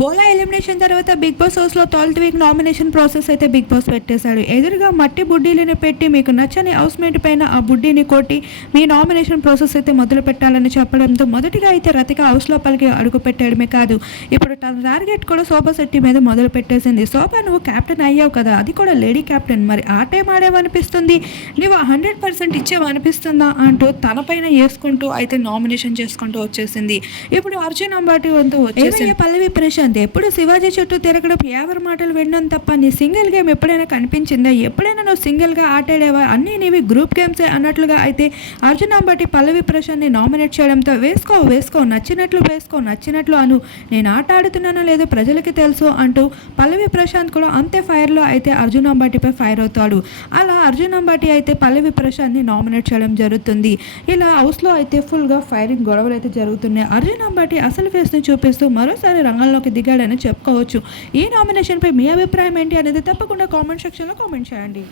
బోలా elimination తర్వాత big Boss హౌస్లో twelfth week nomination process అయితే బిగ్ బాస్ పెట్టేశాడు. ఎదురుగా మట్టి బుడ్డీలను పెట్టి మీకు నచ్చని హౌస్ మేట్ పైన ఆ బుడ్డీని కొట్టి మీ నామినేషన్ ప్రాసెస్ అయితే మొదలు పెట్టాలని చెప్పడంతో మొదటిగా అయితే రతిక హౌస్ లోపలికి అడుగు పెట్టడమే కాదు ఇప్పుడు తన టార్గెట్ కూడా శోభా శెట్టి మీద మొదలు పెట్టేసింది. శోభా నువ్వు కెప్టెన్ అయ్యావు కదా అది కూడా లేడీ కెప్టెన్. మరి ఆ టైం ఆడేవనిపిస్తుంది నువ్వు హండ్రెడ్ పర్సెంట్ ఇచ్చేవనిపిస్తుందా? అంటూ తన పైన వేసుకుంటూ అయితే నామినేషన్ చేసుకుంటూ వచ్చేసింది. ఇప్పుడు అర్జున్ అంబాటి వంతు వచ్చేసి పల్లవి ప్రెషర్ ప్రశాంత్ ఎప్పుడు శివాజీ చుట్టూ తిరగడం ఎవరి మాటలు వినడం తప్ప నీ సింగిల్ గేమ్ ఎప్పుడైనా కనిపించిందా? ఎప్పుడైనా నువ్వు సింగిల్గా ఆటాడేవా అన్నీ నీవి గ్రూప్ గేమ్సే అన్నట్లుగా అయితే అర్జున్ అంబాటి పల్లవి ప్రశాంత్ని నామినేట్ చేయడంతో వేసుకో వేసుకో నచ్చినట్లు వేసుకో నచ్చినట్లు అను. నేను ఆట ఆడుతున్నానో లేదో ప్రజలకి తెలుసు అంటూ పల్లవి ప్రశాంత్ కూడా అంతే ఫైర్లో అయితే అర్జున్ అంబాటిపై ఫైర్ అవుతాడు. అలా అర్జున్ అంబాటి అయితే పల్లవి ప్రశాంత్ని నామినేట్ చేయడం జరుగుతుంది. ఇలా హౌస్లో అయితే ఫుల్గా ఫైరింగ్ గొడవలు అయితే జరుగుతున్నాయి. అర్జున్ అంబాటి అసలు ఫేస్ని చూపిస్తూ మరోసారి రంగంలోకి దిగాడని చెప్పుకోవచ్చు. ఈ నామినేషన్పై మీ అభిప్రాయం ఏంటి అనేది తప్పకుండా కామెంట్ సెక్షన్లో కామెంట్ చేయండి.